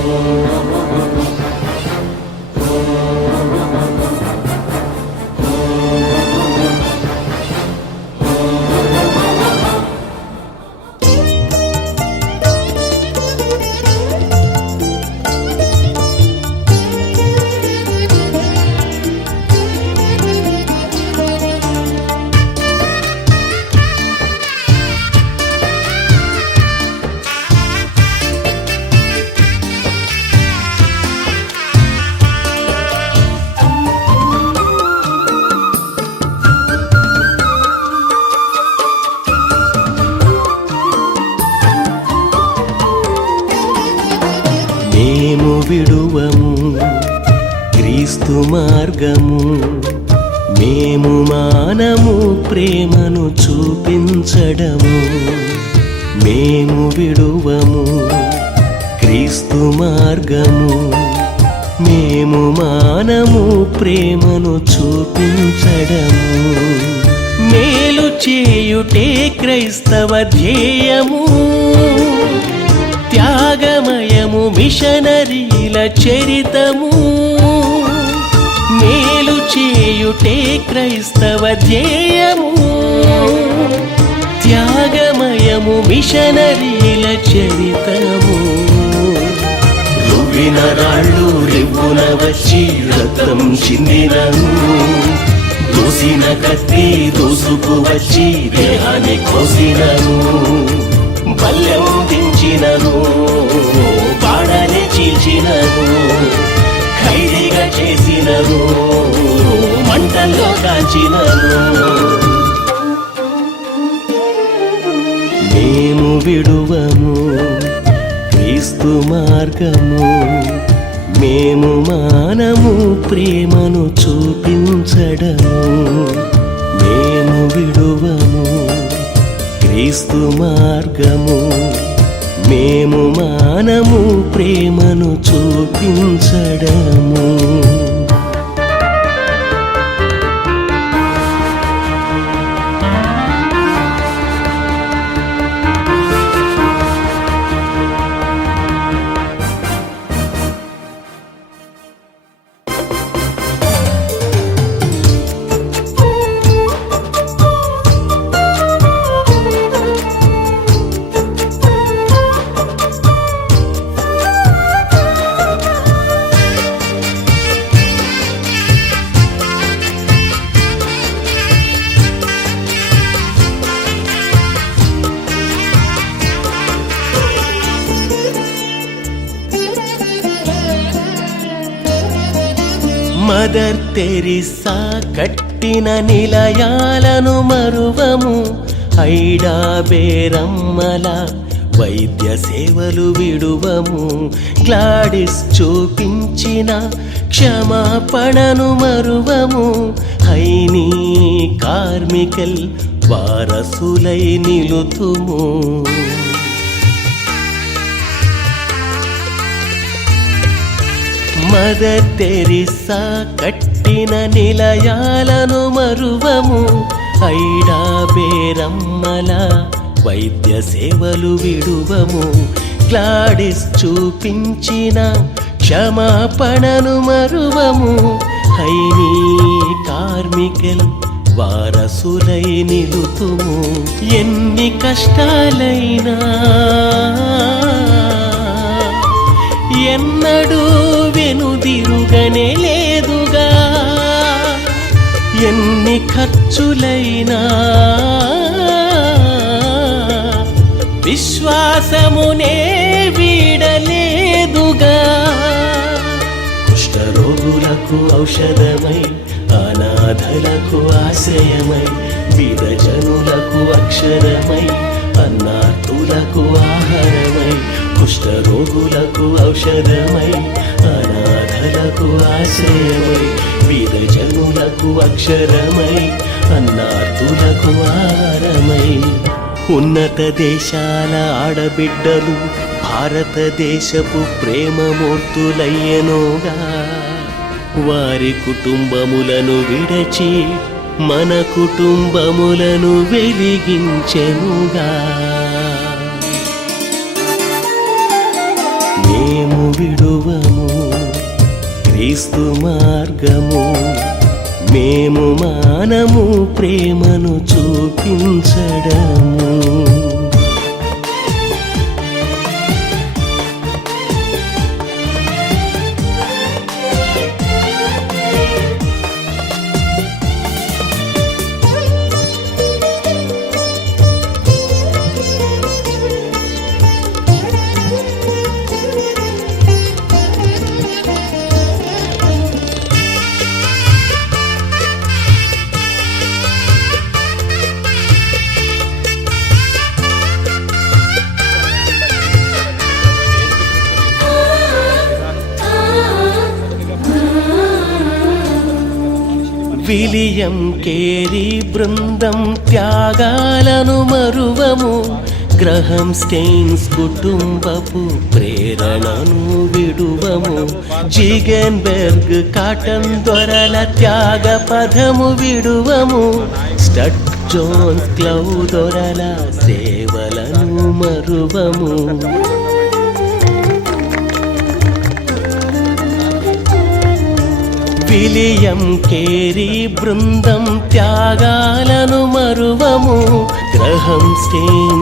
మేము క్రీస్తు మార్గము. మేము మానము ప్రేమను చూపించడము. మేము విడువము క్రీస్తు మార్గము. మేము మానము ప్రేమను చూపించడము. మేలు చేయుటే క్రైస్తవ ధ్యేయము. త్యాగమయము మిషనరీల చరితము. చేయుటే క్రైస్తవ ధ్యేయము. త్యాగమయము మిషనరీల చరితము. రువిన రాళ్ళు రివ్వున వచ్చి రక్తం చిందినను. దూసిన కత్తి దూసుకు వచ్చి దేహాన్ని కోసినను. బల్యం దించినను పాడని చీల్చినను ఖైదీగా చేసినను. కాచినను. మేము విడువము క్రీస్తు మార్గము. మేము మానము ప్రేమను చూపించడము. మేము విడువము క్రీస్తు మార్గము. మేము మానము ప్రేమను చూపించడము. మదర్ తెరిసా కట్టిన నిలయాలను మరువము. ఐడా బేరమ్మల వైద్య సేవలు విడువము. గ్లాడిస్ చూపించిన క్షమాపణను మరువము. హైనీ కార్మికల్ వారసులై నిలుతుము. మదర్ తెరిసా కట్టిన నిలయాలను మరువము. ఐడా బేరమ్మల వైద్య సేవలు విడువము. క్లాడిస్ చూపించిన క్షమాపణను మరువము. హైనీ కార్మికల్ వారసులై నిలుతుము. ఎన్ని కష్టాలైనా ఎన్నడూ వెనుదిరుగనే లేదుగా. ఎన్ని ఖర్చులైనా విశ్వాసమునే వీడలేదుగా. కుష్ఠరోగులకు ఔషధమై అనాథలకు ఆశ్రయమై విరజనులకు అక్షరమై కుష్ఠరోగులకు ఔషధమై అనాథలకు ఆశ్రయమై బీద జనులకు అక్షరమై అన్నార్థులకు ఆరమై ఉన్నత దేశాల ఆడబిడ్డలు భారతదేశపు ప్రేమమూర్తులయ్యనోగా. వారి కుటుంబములను విడచి మన కుటుంబములను వెలిగించెనుగా. మేము విడువము క్రీస్తు మార్గము మేము మానము ప్రేమను చూపించడము. విలియం కేరీ బృందం త్యాగాలను మరువము. గ్రహం స్టెయిన్స్ కుటుంబపు ప్రేరణను విడువము. జిగెన్బెర్గ్ కాటన్ దొరల త్యాగ పదము విడువము. స్టట్ జోన్స్ క్లౌ దొరల సేవలను మరువము. విలియం కేరీ బృందం త్యాగాలను మరువము. గ్రహం స్టే